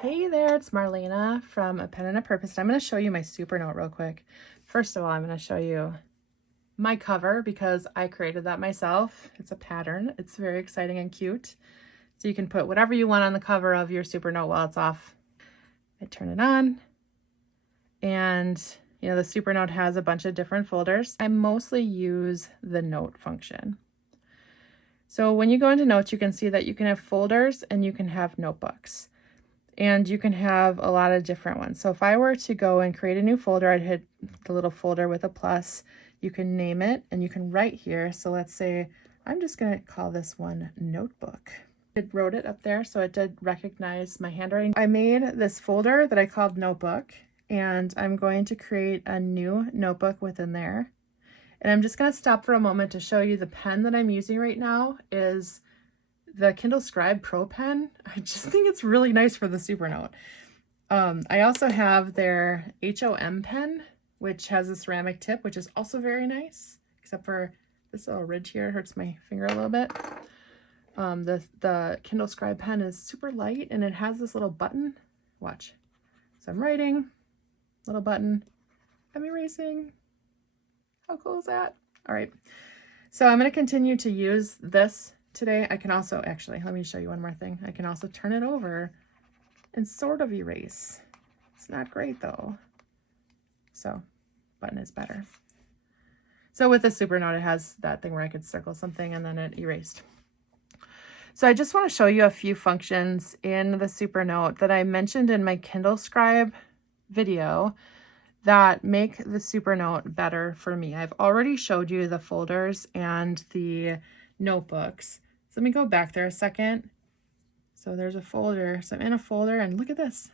Hey there, it's Marlena from A Pen and a Purpose. I'm going to show you my Supernote real quick. First of all, I'm going to show you my cover because I created that myself. It's a pattern. It's very exciting and cute. So you can put whatever you want on the cover of your Supernote while it's off. I turn it on and the Supernote has a bunch of different folders. I mostly use the note function. So when you go into notes, you can see that you can have folders and you can have notebooks. And you can have a lot of different ones. So if I were to go and create a new folder, I'd hit the little folder with a plus. You can name it and you can write here. So let's say I'm just going to call this one Notebook. It wrote it up there, so it did recognize my handwriting. I made this folder that I called Notebook, and I'm going to create a new notebook within there. And I'm just going to stop for a moment to show you the pen that I'm using right now is the Kindle Scribe Pro pen. I just think it's really nice for the Supernote. I also have their HOM pen, which has a ceramic tip, which is also very nice, except for this little ridge here hurts my finger a little bit. The Kindle Scribe pen is super light and it has this little button. Watch. So I'm writing, little button, I'm erasing. How cool is that? All right. So I'm going to continue to use this today. I can also, actually, let me show you one more thing. I can also turn it over and sort of erase. It's not great though. So button is better. So with the Supernote, it has that thing where I could circle something and then it erased. So I just want to show you a few functions in the Supernote that I mentioned in my Kindle Scribe video that make the Supernote better for me. I've already showed you the folders and the notebooks. So let me go back there a second. So there's a folder. So I'm in a folder and look at this.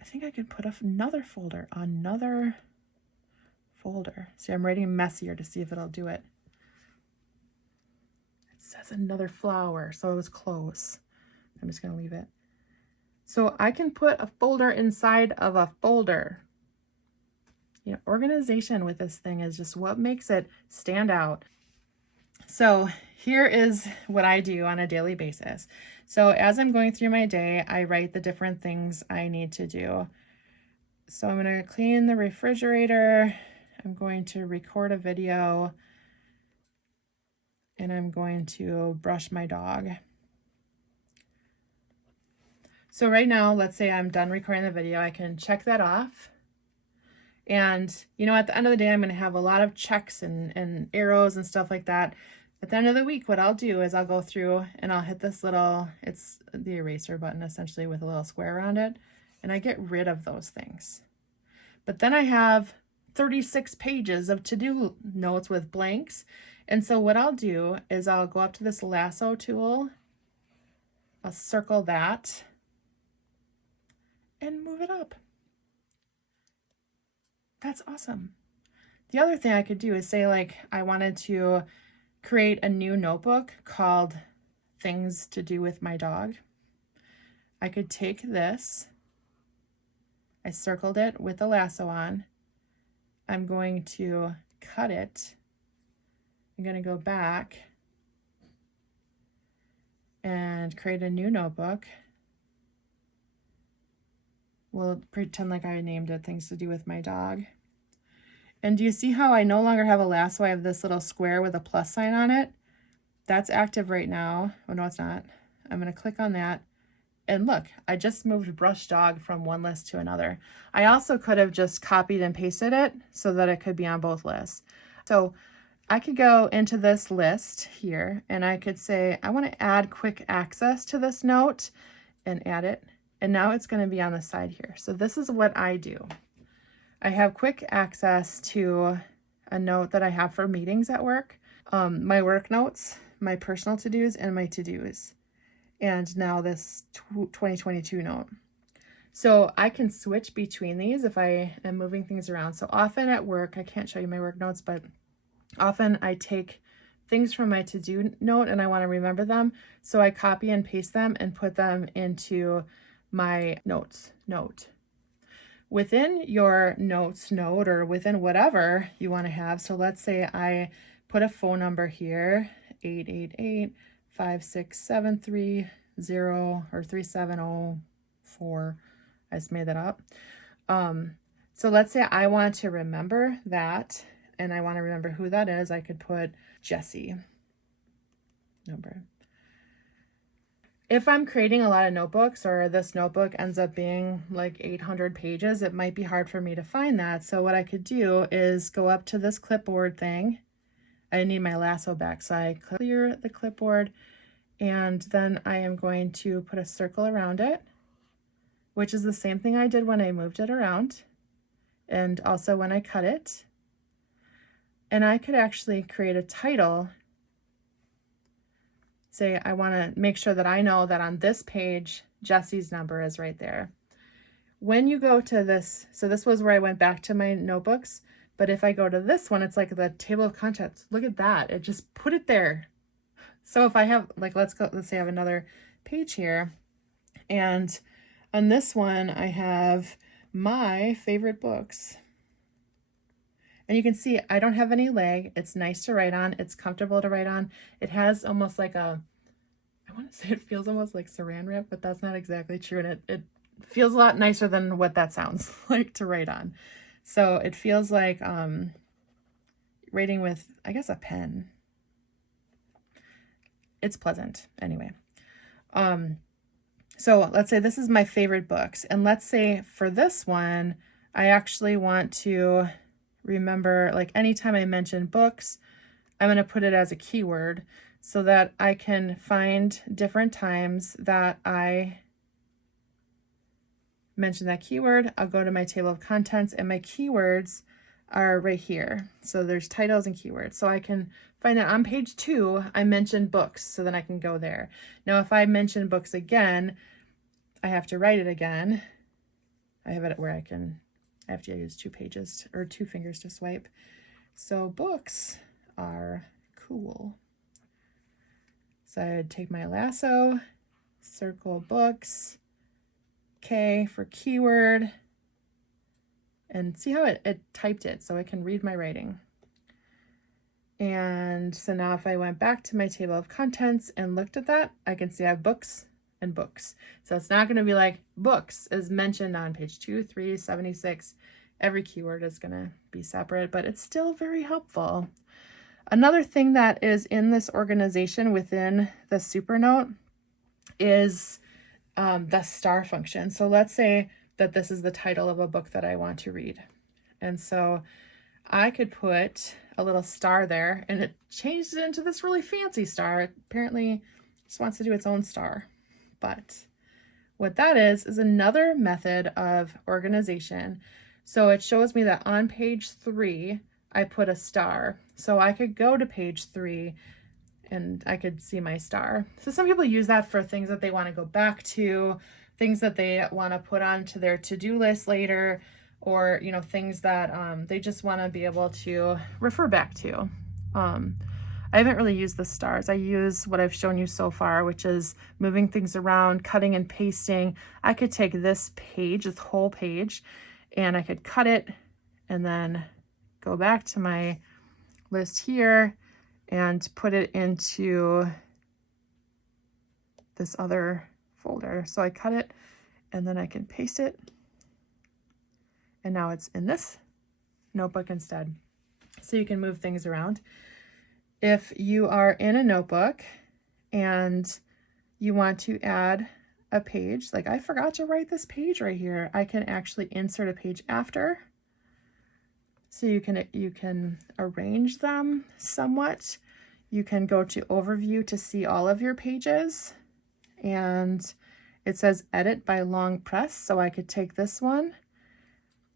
I think I could put another folder. See, I'm writing messier to see if it'll do it. It says another flower, so it was close. I'm just going to leave it. So I can put a folder inside of a folder. Organization with this thing is just what makes it stand out. So here is what I do on a daily basis. So as I'm going through my day, I write the different things I need to do. So I'm going to clean the refrigerator. I'm going to record a video. And I'm going to brush my dog. So right now, let's say I'm done recording the video. I can check that off. And, at the end of the day, I'm going to have a lot of checks and arrows and stuff like that. At the end of the week, what I'll do is I'll go through and I'll hit this little, it's the eraser button essentially with a little square around it. And I get rid of those things. But then I have 36 pages of to-do notes with blanks. And so what I'll do is I'll go up to this lasso tool. I'll circle that and move it up. That's awesome. The other thing I could do is say, like, I wanted to create a new notebook called Things to Do with My Dog. I could take this. I circled it with the lasso on. I'm going to cut it. I'm going to go back and create a new notebook. We'll pretend like I named it Things to Do with My Dog. And do you see how I no longer have a lasso? I have this little square with a plus sign on it. That's active right now. Oh, no, it's not. I'm going to click on that. And look, I just moved brush dog from one list to another. I also could have just copied and pasted it so that it could be on both lists. So I could go into this list here and I could say, I want to add quick access to this note and add it. And now it's going to be on the side here. So this is what I do. I have quick access to a note that I have for meetings at work, my work notes, my personal to-dos, and my to-dos. And now this 2022 note. So I can switch between these if I am moving things around. So often at work, I can't show you my work notes, but often I take things from my to-do note and I want to remember them. So I copy and paste them and put them into my notes note. Within your notes note or within whatever you want to have. So let's say I put a phone number here, 888-5673-0 or 370 4. I just made that up. So let's say I want to remember that, and I want to remember who that is. I could put Jessie number. If I'm creating a lot of notebooks, or this notebook ends up being like 800 pages, it might be hard for me to find that. So what I could do is go up to this clipboard thing. I need my lasso back, so I clear the clipboard, and then I am going to put a circle around it, which is the same thing I did when I moved it around, and also when I cut it. And I could actually create a title. Say I want to make sure that I know that on this page, Jessie's number is right there. When you go to this, so this was where I went back to my notebooks, but if I go to this one, it's like the table of contents. Look at that. It just put it there. So if I have, like, let's say I have another page here, and on this one, I have my favorite books. And you can see I don't have any leg. It's nice to write on. It's comfortable to write on. It has almost like a, I want to say it feels almost like saran wrap, but that's not exactly true. And it feels a lot nicer than what that sounds like to write on. So it feels like writing with, I guess, a pen. It's pleasant anyway. So let's say this is my favorite books. And let's say for this one, I actually want to remember, like, anytime I mention books, I'm going to put it as a keyword so that I can find different times that I mention that keyword. I'll go to my table of contents, and my keywords are right here. So there's titles and keywords. So I can find that on page 2, I mentioned books, so then I can go there. Now, if I mention books again, I have to write it again. I have it where I have to use 2 pages or 2 fingers to swipe. So books are cool. So I'd take my lasso, circle books, K for keyword, and see how it typed it so I can read my writing. And so now if I went back to my table of contents and looked at that, I can see I have books and books. So it's not going to be like books is mentioned on page 2, 3, 76. Every keyword is going to be separate, but it's still very helpful. Another thing that is in this organization within the Supernote is the star function. So let's say that this is the title of a book that I want to read. And so I could put a little star there, and it changed it into this really fancy star. It apparently just wants to do its own star. But what that is another method of organization. So it shows me that on page 3, I put a star. So I could go to page 3 and I could see my star. So some people use that for things that they want to go back to, things that they want to put onto their to-do list later, or, you know, things that they just want to be able to refer back to. I haven't really used the stars. I use what I've shown you so far, which is moving things around, cutting and pasting. I could take this page, this whole page, and I could cut it and then go back to my list here and put it into this other folder. So I cut it and then I can paste it. And now it's in this notebook instead. So you can move things around. If you are in a notebook and you want to add a page, like I forgot to write this page right here, I can actually insert a page after. So you can arrange them somewhat. You can go to overview to see all of your pages, and it says edit by long press. So I could take this one,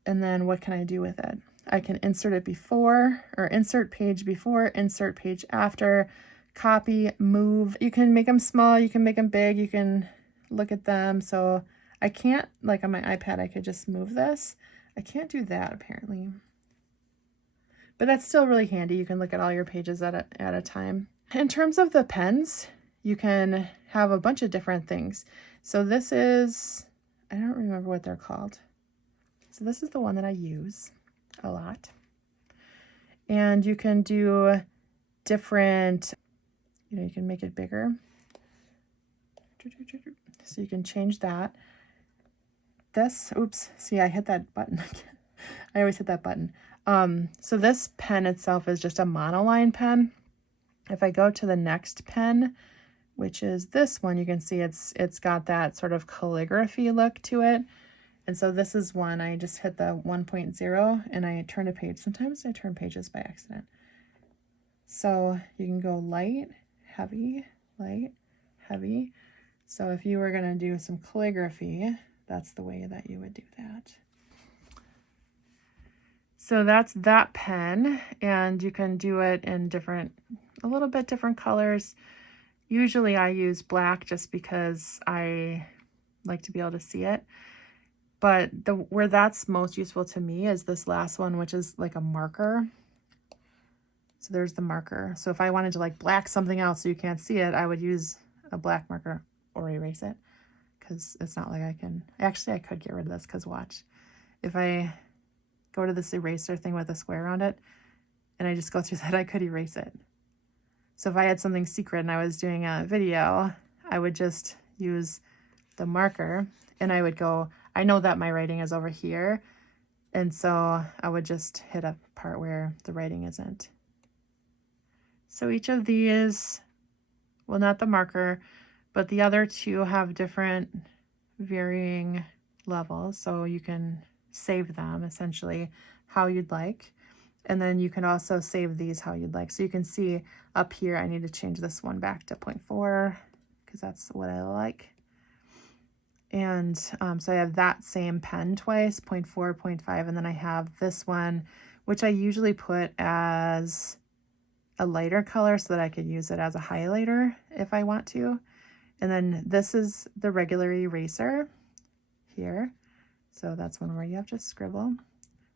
and then what can I do with it? I can insert it before, or insert page before, insert page after, copy, move. You can make them small, you can make them big, you can look at them. So I can't, like on my iPad, I could just move this. I can't do that apparently. But that's still really handy. You can look at all your pages at a time. In terms of the pens, you can have a bunch of different things. So this is, I don't remember what they're called. So this is the one that I use a lot. And you can do different, you know, you can make it bigger. So you can change that. this, oops, see, I hit that button. I always hit that button. So this pen itself is just a monoline pen. If I go to the next pen, which is this one, you can see it's got that sort of calligraphy look to it. And so this is one, I just hit the 1.0 and I turn a page. Sometimes I turn pages by accident. So you can go light, heavy, light, heavy. So if you were gonna do some calligraphy, that's the way that you would do that. So that's that pen, and you can do it in a little bit different colors. Usually I use black just because I like to be able to see it. But where that's most useful to me is this last one, which is like a marker. So there's the marker. So if I wanted to like black something out so you can't see it, I would use a black marker or erase it, because it's not like I can, actually I could get rid of this, because watch, if I go to this eraser thing with a square around it and I just go through that, I could erase it. So if I had something secret and I was doing a video, I would just use the marker and I would go, I know that my writing is over here, and so I would just hit a part where the writing isn't. So each of these, well, not the marker, but the other two have different varying levels, so you can save them essentially how you'd like. And then you can also save these how you'd like. So you can see up here, I need to change this one back to 0.4 because that's what I like. And so I have that same pen twice, 0.4, 0.5, and then I have this one, which I usually put as a lighter color so that I could use it as a highlighter if I want to. And then this is the regular eraser here. So that's one where you have to scribble.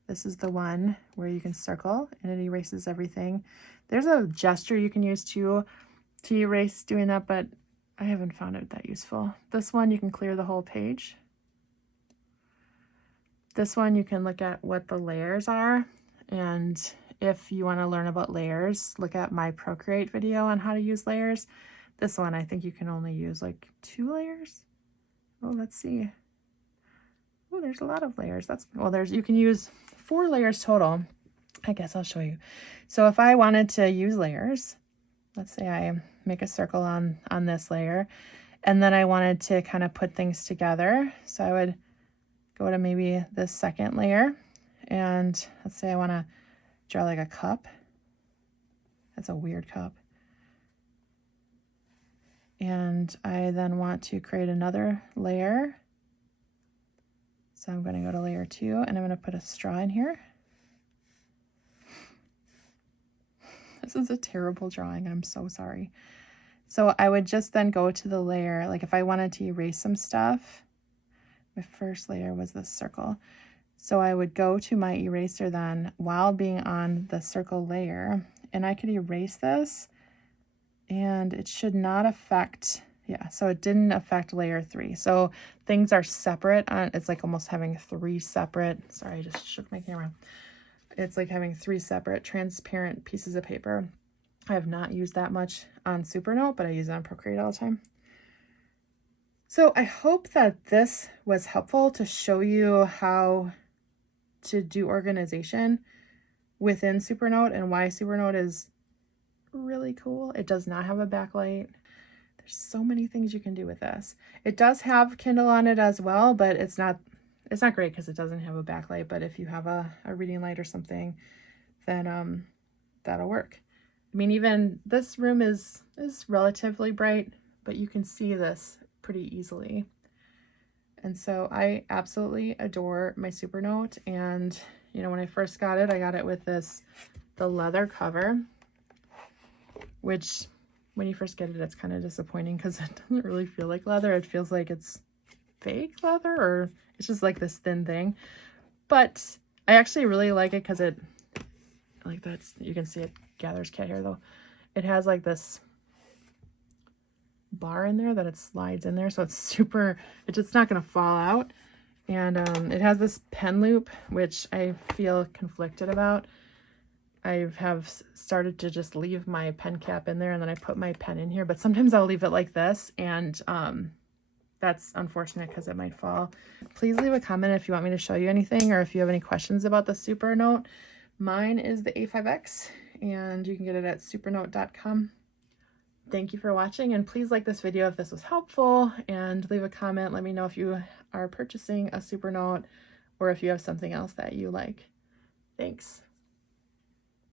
This is the one where you can circle and it erases everything. There's a gesture you can use to erase doing that, but I haven't found it that useful. This one, you can clear the whole page. This one, you can look at what the layers are. And if you want to learn about layers, look at my Procreate video on how to use layers. This one, I think you can only use like 2 layers. Oh, let's see. Oh, there's a lot of layers. You can use 4 layers total. I guess I'll show you. So if I wanted to use layers, let's say I make a circle on this layer, and then I wanted to kind of put things together. So I would go to maybe this second layer, and let's say I want to draw like a cup. That's a weird cup. And I then want to create another layer. So I'm going to go to layer 2 and I'm going to put a straw in here. This is a terrible drawing. I'm so sorry. So I would just then go to the layer, like if I wanted to erase some stuff, my first layer was this circle. So I would go to my eraser then while being on the circle layer, and I could erase this, and it should not affect, yeah, so it didn't affect layer 3. So things are separate. It's like almost having 3 separate, sorry, I just shook my camera. It's like having 3 separate transparent pieces of paper. I have not used that much on Supernote, but I use it on Procreate all the time. So I hope that this was helpful to show you how to do organization within Supernote and why Supernote is really cool. It does not have a backlight. There's so many things you can do with this. It does have Kindle on it as well, but it's not great because it doesn't have a backlight. But if you have a reading light or something, then that'll work. I mean, even this room is relatively bright, but you can see this pretty easily. And so I absolutely adore my Supernote. And, you know, when I first got it, I got it with the leather cover, which when you first get it, it's kind of disappointing because it doesn't really feel like leather. It feels like it's fake leather, or it's just like this thin thing. But I actually really like it because it, like that's, you can see it gathers cat hair though. It has like this bar in there that it slides in there, so it's super, it's just not going to fall out. And it has this pen loop, which I feel conflicted about. I have started to just leave my pen cap in there and then I put my pen in here, but sometimes I'll leave it like this, and that's unfortunate because it might fall. Please leave a comment if you want me to show you anything or if you have any questions about the Supernote. Mine is the A5X and you can get it at supernote.com. Thank you for watching, and please like this video if this was helpful, and leave a comment. Let me know if you are purchasing a Supernote or if you have something else that you like. Thanks.